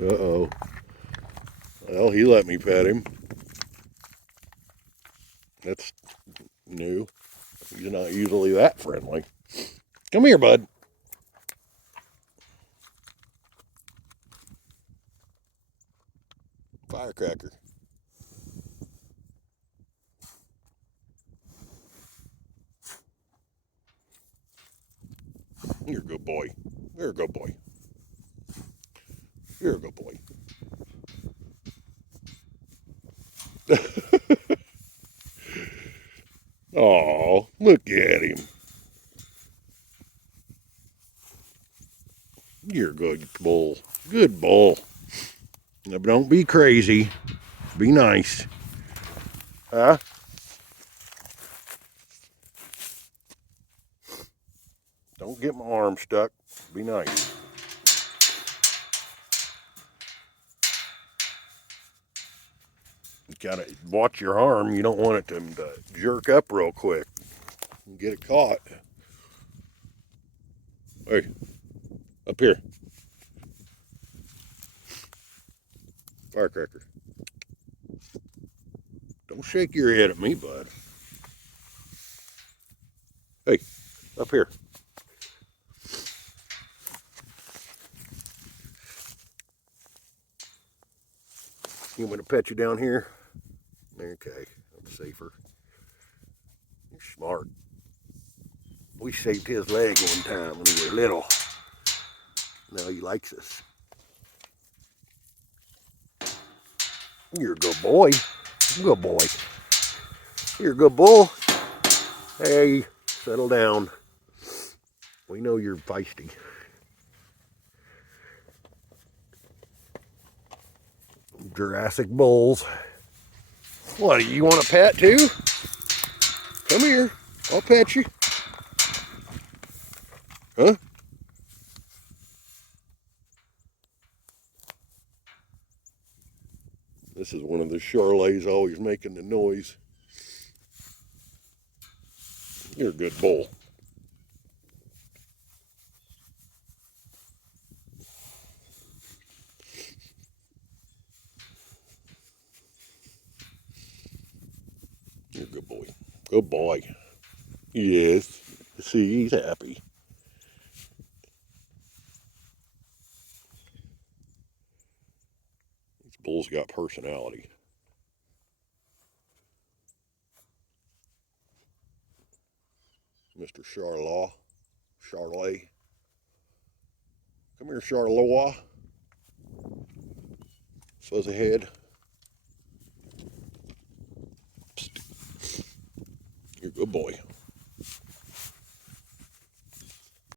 Uh-oh. Well, he let me pet him. That's new. He's not usually that friendly. Come here, bud. Firecracker. You're a good boy. You're a good boy. You're a good boy. Oh, look at him. You're a good bull. Good bull. Now, don't be crazy. Be nice. Huh? Don't get my arm stuck. Be nice. You gotta watch your arm. You don't want it to jerk up real quick and get it caught. Hey, up here. Firecracker. Don't shake your head at me, bud. Hey, up here. You want me to pet you down here? Okay, that's safer. You're smart. We saved his leg one time when he was little. Now he likes us. You're a good boy. Good boy. You're a good bull. Hey, settle down. We know you're feisty. Jurassic bulls. What, you want a pet too? Come here. I'll pet you. Huh? This is one of the Charolais always making the noise. You're a good bull. You're a good boy. Good boy. Yes. See, he's happy. These bulls got personality. Mr. Charolais. Come here, Charolais. Fuzz ahead. You're a good boy.